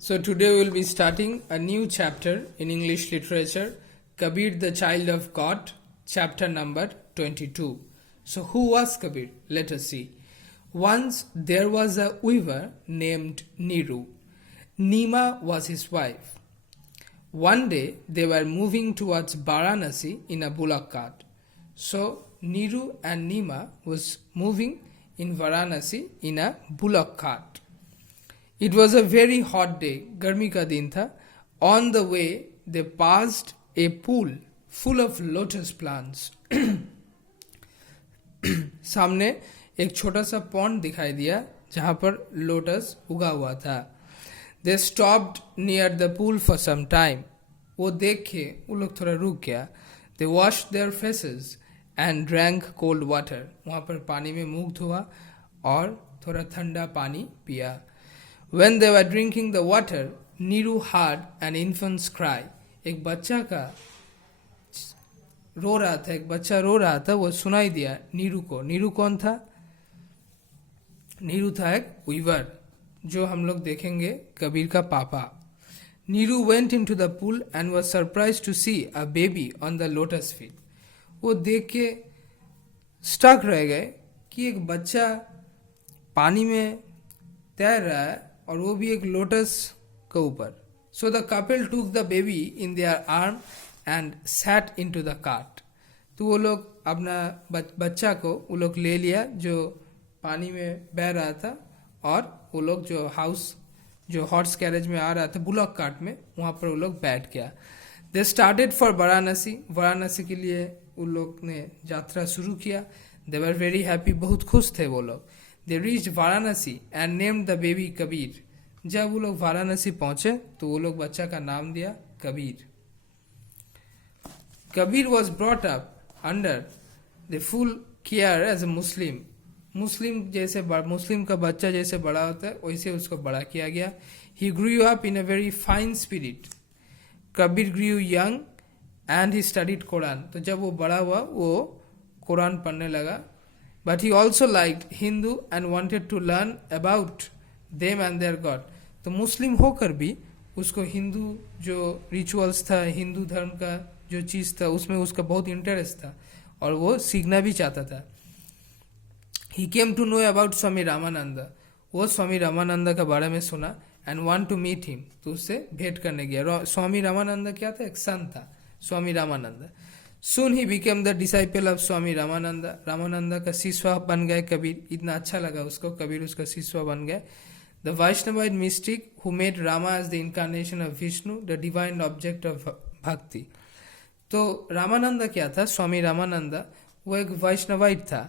So today we will be starting a new chapter in English literature, Kabir the Child of God, chapter number 22. So who was Kabir? Let us see. Once there was a weaver named Niru. Nima was his wife. One day they were moving towards Varanasi in a bullock cart. So Niru and Nima was moving in Varanasi in a bullock cart. It was a very hot day, गर्मी का दिन था. On the way, they passed a pool full of lotus plants. सामने एक छोटा सा pond दिखाई दिया जहाँ पर लोटस उगा हुआ था. They stopped near the pool for some time. वो देख के वो लोग थोड़ा रुक गया. They washed their faces and drank cold water. वहाँ पर पानी में मुँह धोआ और थोड़ा ठंडा पानी पिया. When they were drinking the water, Niru heard an infant's cry. एक बच्चा का रो रहा था, एक बच्चा रो रहा था, वो सुनाई दिया नीरू को. नीरू कौन था? नीरू था एक वीवर, जो हम लोग देखेंगे कबीर का पापा. Niru went into the pool and was surprised to see a baby on the lotus field. वो देख के स्टक रह गए कि एक बच्चा पानी में तैर रहा है और वो भी एक लोटस के ऊपर. So the couple took the baby in their arm and sat into the cart. तो वो लोग अपना बच्चा को वो लोग ले लिया जो पानी में बह रहा था और वो लोग जो हॉर्स कैरेज में आ रहा था बुलॉक कार्ट में, वहाँ पर वो लोग बैठ गया. They started for Varanasi. Varanasi के लिए वो लोग ने यात्रा शुरू किया. They were very happy. बहुत खुश थे वो लोग. They reached Varanasi and named the baby Kabir. जब वो लोग वाराणसी पहुंचे तो वो लोग बच्चा का नाम दिया Kabir. Kabir was brought up under the full care as a Muslim. मुस्लिम का बच्चा जैसे बड़ा होता है वैसे उसको बड़ा किया गया. He grew up in a very fine spirit. Kabir grew young and he studied Quran. तो जब वो बड़ा हुआ वो कुरान पढ़ने लगा. But he also liked Hindu and wanted to learn about them and their God. तो मुस्लिम होकर भी उसको हिंदू जो रिचुअल्स था, हिंदू धर्म का जो चीज़ था उसमें उसका बहुत इंटरेस्ट था और वो सीखना भी चाहता था. He came to know about Swami Ramanand. वो स्वामी रामानंद के बारे में सुना and want to meet him. तो उससे भेंट करने गया. स्वामी रामानंद क्या था? एक संत था Swami Ramanand. Soon he became the disciple of Swami Ramanand. Ramanand का शिष्य बन गए कबीर. इतना अच्छा लगा उसको, कबीर उसका शिष्य बन गए. The Vaishnavite mystic who made Rama as the incarnation of Vishnu, the divine object of bhakti. तो रामानंद क्या था? स्वामी रामानंद वो एक वैष्णवाइट था.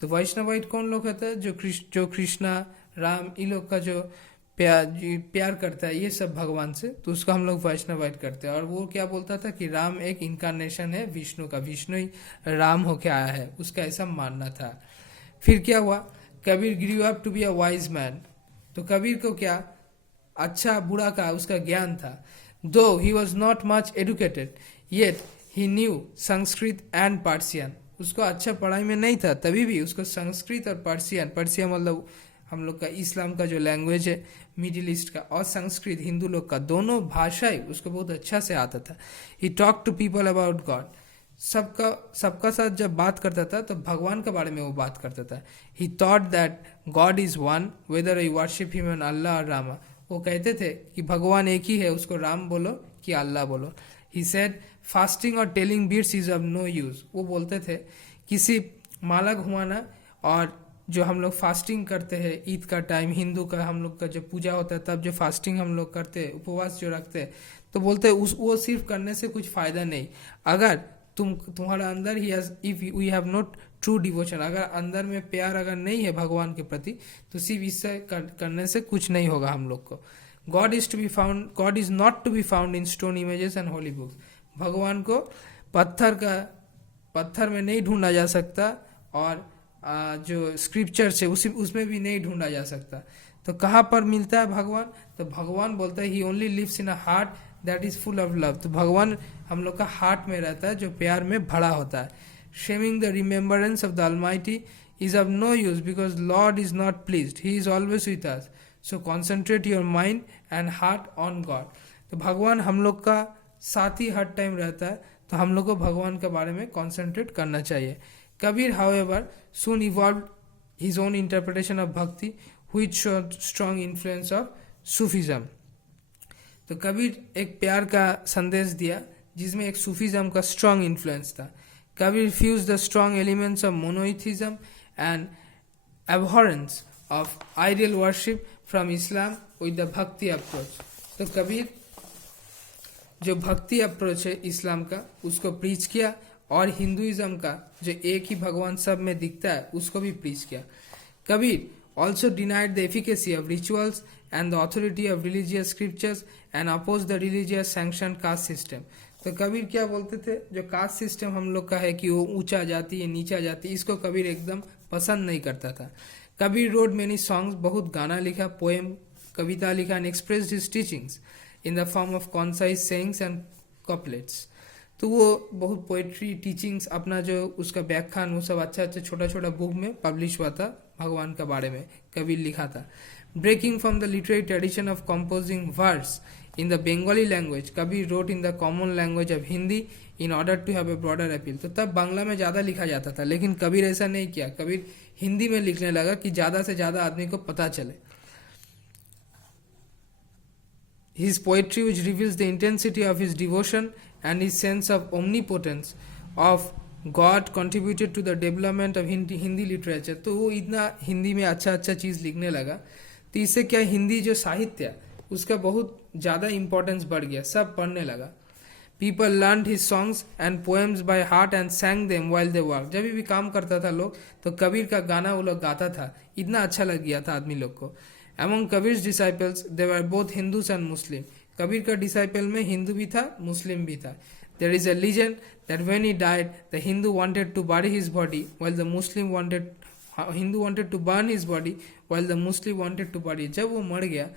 तो वैष्णवाइट कौन लोग होता है? जो कृष्णा राम इन लोग का जो प्यार करता है ये सब भगवान से, तो उसको हम लोग वैष्णवाइट करते हैं. और वो क्या बोलता था कि राम एक इनकारनेशन है विष्णु का, विष्णु ही राम होके आया है, उसका ऐसा मानना था. फिर क्या हुआ? Kabir grew up to be a wise man. तो कबीर को क्या अच्छा बुरा का उसका ज्ञान था. दो he was not much educated yet he new Sanskrit and Persian. उसको अच्छा पढ़ाई में नहीं था, तभी भी उसको संस्कृत और पर्सियन मतलब हम लोग का इस्लाम का जो लैंग्वेज है मिडिल ईस्ट का, और संस्कृत हिंदू लोग का, दोनों भाषाएं उसको बहुत अच्छा से आता था. ही talk to people about God. सबका साथ जब बात करता था तो भगवान के बारे में वो बात करता था. He thought that God is one whether I worship him and Allah और रामा. वो कहते थे कि भगवान एक ही है, उसको राम बोलो कि अल्लाह बोलो. ही सेड फास्टिंग और telling beads is of no use. वो बोलते थे किसी माला घुमाना और जो हम लोग फास्टिंग करते हैं ईद का टाइम, हिंदू का हम लोग का जब पूजा होता है तब जो फास्टिंग हम लोग करते हैं, उपवास जो रखते हैं, तो बोलते हैं वो सिर्फ करने से कुछ फायदा नहीं. अगर तुम्हारा अंदर ही if we have not true devotion, अगर अंदर में प्यार अगर नहीं है भगवान के प्रति, तो सिर्फ इससे करने से कुछ नहीं होगा हम लोग को. God is not to be found in stone images and holy books. भगवान को पत्थर में नहीं ढूंढा जा सकता और जो स्क्रिप्चर है उसमें भी नहीं ढूंढा जा सकता. तो कहाँ पर मिलता है भगवान? तो भगवान बोलता है he only lives in a heart that is full of love. तो भगवान हम लोग का हार्ट में रहता है जो प्यार में भरा होता है. Shaming the remembrance of the almighty is of no use because Lord is not pleased. He is always with us. So concentrate your mind and heart on God. तो भगवान हम लोग का साथ ही हर टाइम रहता है, तो हम लोग को भगवान के बारे में कॉन्सेंट्रेट करना चाहिए। Kabir however soon evolved his own interpretation of bhakti which showed strong influence of Sufism। तो कबीर एक प्यार का संदेश दिया जिसमें एक सूफीज्म का स्ट्रॉन्ग इन्फ्लुएंस था। Kabir fuse the strong elements of monotheism and abhorrence of ideal worship from Islam with the bhakti approach. तो कबीर जो भक्ति अप्रोच है इस्लाम का उसको प्रीच किया, और हिंदुइज्म का जो एक ही भगवान सब में दिखता है उसको भी प्रीच किया। Kabir also denied the efficacy of rituals and the authority of religious scriptures and oppose the religious sanction caste system. तो कबीर क्या बोलते थे, जो कास्ट सिस्टम हम लोग का है कि वो ऊंचा जाति है नीचा जाति, इसको कबीर एकदम पसंद नहीं करता था। कबीर रोड मेनी सॉन्ग्स, बहुत गाना लिखा, पोएम कविता लिखा, and expressed his teachings in the form of concise sayings and couplets. तो वो बहुत पोएट्री टीचिंग्स अपना जो उसका व्याख्यान वो सब अच्छा अच्छा छोटा छोटा बुक में पब्लिश हुआ था, भगवान के बारे में कबीर लिखा था। Breaking from the literary tradition of composing words in the Bengali language, Kabir wrote in the common language of Hindi in order to have a broader appeal. तो तब बांग्ला में ज़्यादा लिखा जाता था, लेकिन कबीर ऐसा नहीं किया, कबीर हिंदी में लिखने लगा कि ज़्यादा से ज़्यादा आदमी को पता चले। His poetry, which reveals the intensity of his devotion and his sense of omnipotence of God, contributed to the development of Hindi literature। तो वो इतना हिंदी में अच्छा अच्छा चीज़ लिखने लगा, तो इससे क्या हिंदी जो साहित्य है उसका बहुत ज़्यादा इम्पोर्टेंस बढ़ गया, सब पढ़ने लगा। People learned his songs and poems by heart and sang them while they worked। जब भी काम करता था लोग तो कबीर का गाना वो लोग गाता था, इतना अच्छा लग गया था आदमी लोग को। Among Kabir's disciples, there were both Hindus and Muslim। Kabir का डिसाइपल में हिंदू भी था, मुस्लिम भी था। There is a legend that when he died, the Hindu wanted to bury his body, while the Hindu wanted to burn his body, while the Muslim wanted to bury। जब वो मर गया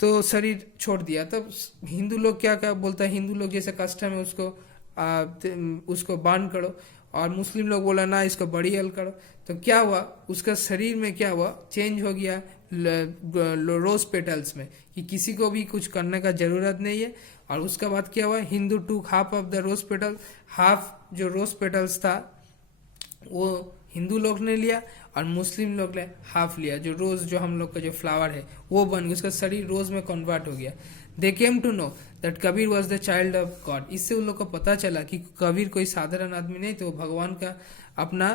तो शरीर छोड़ दिया, तब हिंदू लोग क्या क्या बोलता है, हिंदू लोग जैसे कस्टम है उसको बर्न करो, और मुस्लिम लोग बोला ना इसको बरियल करो। तो क्या हुआ, उसका शरीर में क्या हुआ, चेंज हो गया रोज पेटल्स में, कि किसी को भी कुछ करने का जरूरत नहीं है। और उसका बाद क्या हुआ, Hindu took half of the rose petal, half जो रोज पेटल्स था वो हिंदू लोग ने लिया और मुस्लिम लोग ने हाफ लिया, जो रोज जो हम लोग का जो फ्लावर है वो बन गया, उसका शरीर रोज में कन्वर्ट हो गया। They came to know that Kabir was the child of God. इससे उन लोग को पता चला कि कबीर कोई साधारण आदमी नहीं, तो वो भगवान का अपना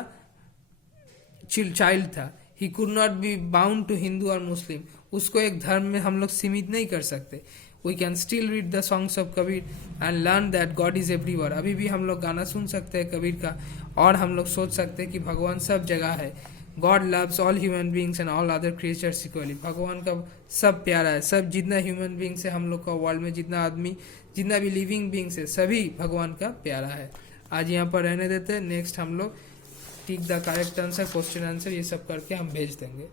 चाइल्ड था। He could not be bound to Hindu और मुस्लिम, उसको एक धर्म में हम लोग सीमित नहीं कर सकते। We can still read the songs of Kabir and learn that God is everywhere. अभी भी हम लोग गाना सुन सकते हैं कबीर का, और हम लोग सोच सकते हैं कि भगवान सब जगह है। God loves all human beings and all other creatures equally. भगवान का सब प्यारा है, सब जितना ह्यूमन बींग्स है हम लोग का वर्ल्ड में, जितना आदमी जितना भी लिविंग बींग्स है सभी भगवान का प्यारा है। आज यहाँ पर रहने देते हैं, नेक्स्ट हम लोग tick the correct answer, question answer ये सब करके हम भेज देंगे।